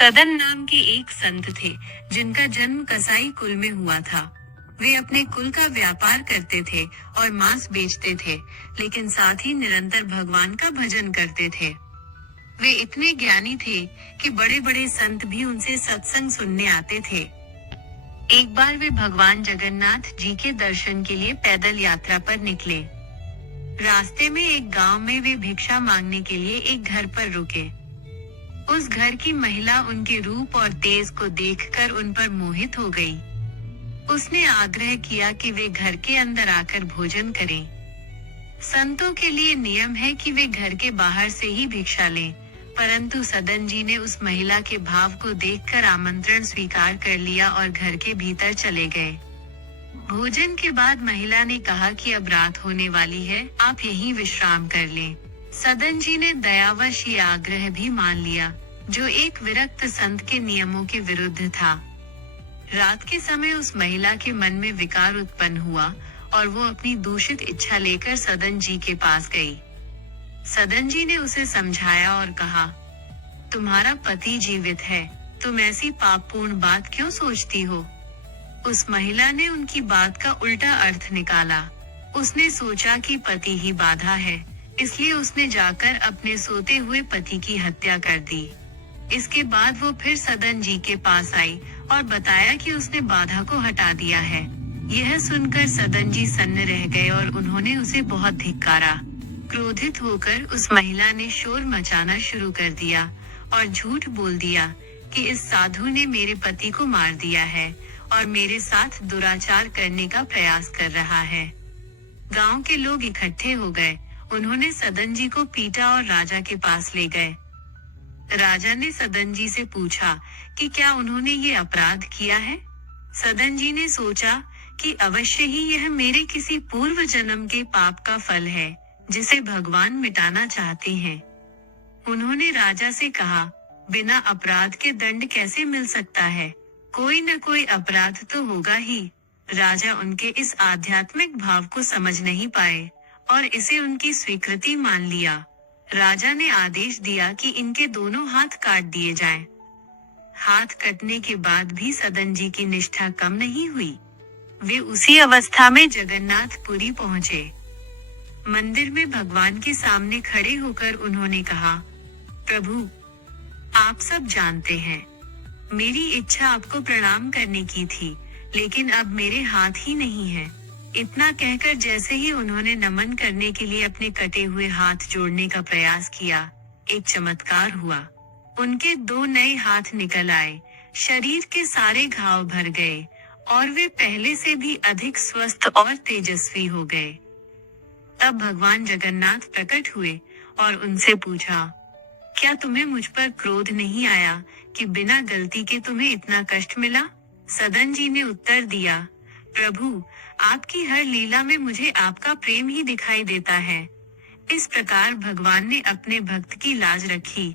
सदन नाम के एक संत थे, जिनका जन्म कसाई कुल में हुआ था। वे अपने कुल का व्यापार करते थे और मांस बेचते थे, लेकिन साथ ही निरंतर भगवान का भजन करते थे। वे इतने ज्ञानी थे कि बड़े बड़े संत भी उनसे सत्संग सुनने आते थे। एक बार वे भगवान जगन्नाथ जी के दर्शन के लिए पैदल यात्रा पर निकले। रास्ते में एक गांव में वे भिक्षा मांगने के लिए एक घर पर रुके। उस घर की महिला उनके रूप और तेज को देखकर उन पर मोहित हो गई। उसने आग्रह किया कि वे घर के अंदर आकर भोजन करें। संतों के लिए नियम है कि वे घर के बाहर से ही भिक्षा लें, परंतु सदन जी ने उस महिला के भाव को देखकर आमंत्रण स्वीकार कर लिया और घर के भीतर चले गए। भोजन के बाद महिला ने कहा कि अब रात होने वाली है, आप यहीं विश्राम कर लें। सदन जी ने दयावश ये आग्रह भी मान लिया, जो एक विरक्त संत के नियमों के विरुद्ध था। रात के समय उस महिला के मन में विकार उत्पन्न हुआ और वो अपनी दूषित इच्छा लेकर सदन जी के पास गई। सदन जी ने उसे समझाया और कहा, तुम्हारा पति जीवित है, तुम ऐसी पापपूर्ण बात क्यों सोचती हो? उस महिला ने उनकी बात का उल्टा अर्थ निकाला। उसने सोचा कि पति ही बाधा है, इसलिए उसने जाकर अपने सोते हुए पति की हत्या कर दी। इसके बाद वो फिर सदन जी के पास आई और बताया कि उसने बाधा को हटा दिया है। यह सुनकर सदन जी सन्न रह गए और उन्होंने उसे बहुत धिक्कारा। क्रोधित होकर उस महिला ने शोर मचाना शुरू कर दिया और झूठ बोल दिया कि इस साधु ने मेरे पति को मार दिया है और मेरे साथ दुराचार करने का प्रयास कर रहा है। गांव के लोग इकट्ठे हो गए। उन्होंने सदन जी को पीटा और राजा के पास ले गए। राजा ने सदन जी से पूछा कि क्या उन्होंने ये अपराध किया है। सदन जी ने सोचा कि अवश्य ही यह मेरे किसी पूर्व जन्म के पाप का फल है, जिसे भगवान मिटाना चाहते हैं। उन्होंने राजा से कहा, बिना अपराध के दंड कैसे मिल सकता है? कोई न कोई अपराध तो होगा ही। राजा उनके इस आध्यात्मिक भाव को समझ नहीं पाए और इसे उनकी स्वीकृति मान लिया। राजा ने आदेश दिया कि इनके दोनों हाथ काट दिए जाएं। हाथ कटने के बाद भी सदन जी की निष्ठा कम नहीं हुई। वे उसी अवस्था में जगन्नाथपुरी पहुँचे। मंदिर में भगवान के सामने खड़े होकर उन्होंने कहा, प्रभु, आप सब जानते हैं, मेरी इच्छा आपको प्रणाम करने की थी, लेकिन अब मेरे हाथ ही नहीं है। इतना कहकर जैसे ही उन्होंने नमन करने के लिए अपने कटे हुए हाथ जोड़ने का प्रयास किया, एक चमत्कार हुआ। उनके 2 नए हाथ निकल आए, शरीर के सारे घाव भर गए और वे पहले से भी अधिक स्वस्थ और तेजस्वी हो गए। तब भगवान जगन्नाथ प्रकट हुए और उनसे पूछा, क्या तुम्हें मुझ पर क्रोध नहीं आया कि बिना गलती के तुम्हें इतना कष्ट मिला? सदन जी ने उत्तर दिया, प्रभु, आपकी हर लीला में मुझे आपका प्रेम ही दिखाई देता है। इस प्रकार भगवान ने अपने भक्त की लाज रखी